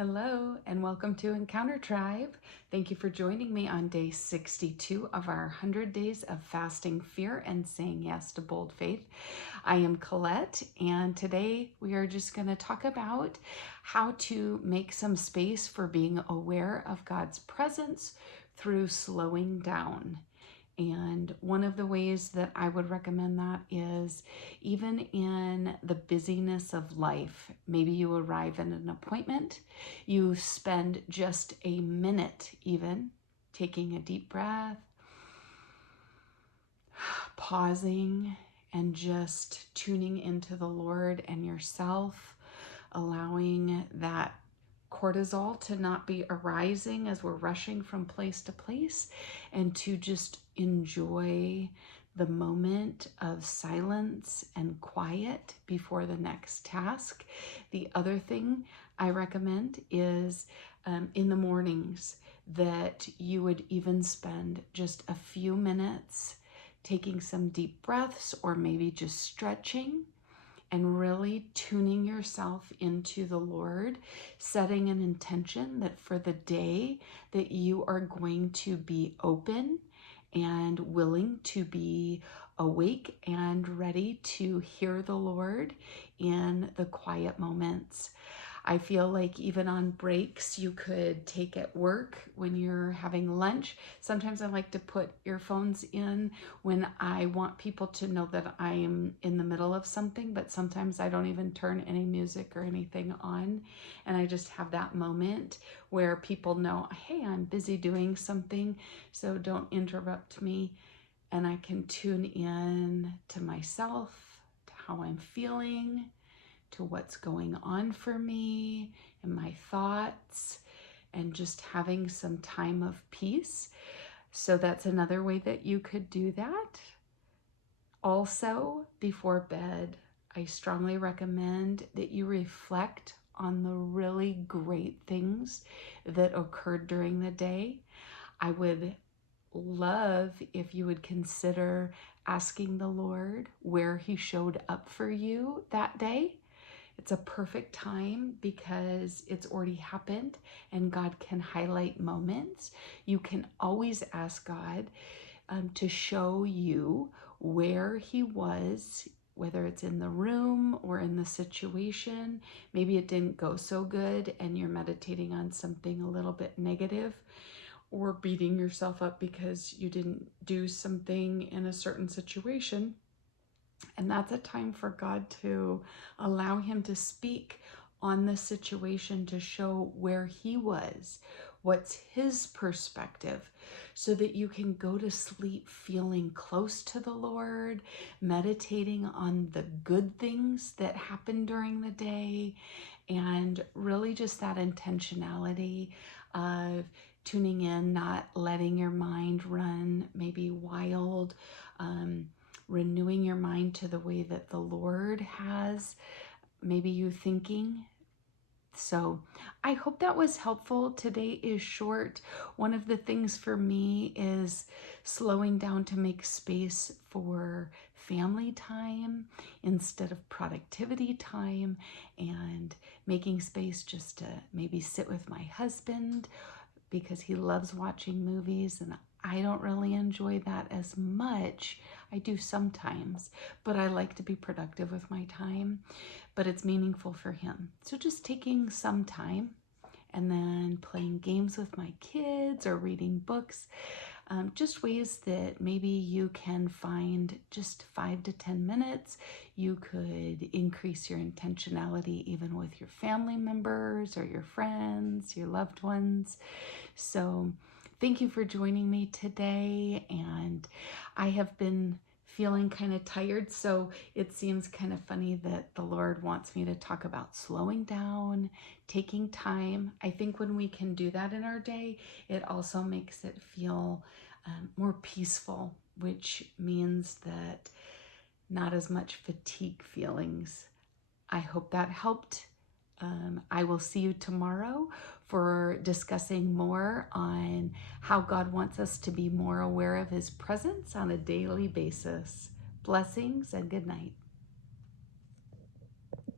Hello and welcome to Encounter Tribe. Thank you for joining me on day 62 of our 100 days of fasting fear and saying yes to bold faith. I am Colette, and today we are just going to talk about how to make some space for being aware of God's presence through slowing down. And one of the ways that I would recommend that is even in the busyness of life. Maybe you arrive at an appointment, you spend just a minute even taking a deep breath, pausing, and just tuning into the Lord and yourself, allowing that cortisol to not be arising as we're rushing from place to place, and to just enjoy the moment of silence and quiet before the next task. The other thing I recommend is in the mornings that you would even spend just a few minutes taking some deep breaths or maybe just stretching and really tuning yourself into the Lord, setting an intention that for the day that you are going to be open and willing to be awake and ready to hear the Lord in the quiet moments. I feel like even on breaks you could take at work when you're having lunch. Sometimes I like to put earphones in when I want people to know that I am in the middle of something, but sometimes I don't even turn any music or anything on. And I just have that moment where people know, hey, I'm busy doing something, so don't interrupt me. And I can tune in to myself, to how I'm feeling, to what's going on for me and my thoughts, and just having some time of peace. So that's another way that you could do that. Also, before bed, I strongly recommend that you reflect on the really great things that occurred during the day. I would love if you would consider asking the Lord where He showed up for you that day. It's a perfect time because it's already happened and God can highlight moments. You can always ask God to show you where He was, whether it's in the room or in the situation. Maybe it didn't go so good and you're meditating on something a little bit negative, or beating yourself up because you didn't do something in a certain situation. And that's a time for God to allow Him to speak on the situation, to show where He was, what's His perspective, so that you can go to sleep feeling close to the Lord, meditating on the good things that happened during the day, and really just that intentionality of tuning in, not letting your mind run maybe wild, renewing your mind to the way that the Lord has maybe you thinking. So I hope that was helpful. Today is short. One of the things for me is slowing down to make space for family time instead of productivity time, and making space just to maybe sit with my husband because he loves watching movies and I don't really enjoy that as much. I do sometimes, but I like to be productive with my time, but it's meaningful for him. So just taking some time and then playing games with my kids or reading books, just ways that maybe you can find just 5 to 10 minutes. You could increase your intentionality even with your family members or your friends, your loved ones. So thank you for joining me today. And I have been feeling kind of tired, so it seems kind of funny that the Lord wants me to talk about slowing down, taking time. I think when we can do that in our day, it also makes it feel more peaceful, which means that not as much fatigue feelings. I hope that helped. I will see you tomorrow for discussing more on how God wants us to be more aware of His presence on a daily basis. Blessings and good night.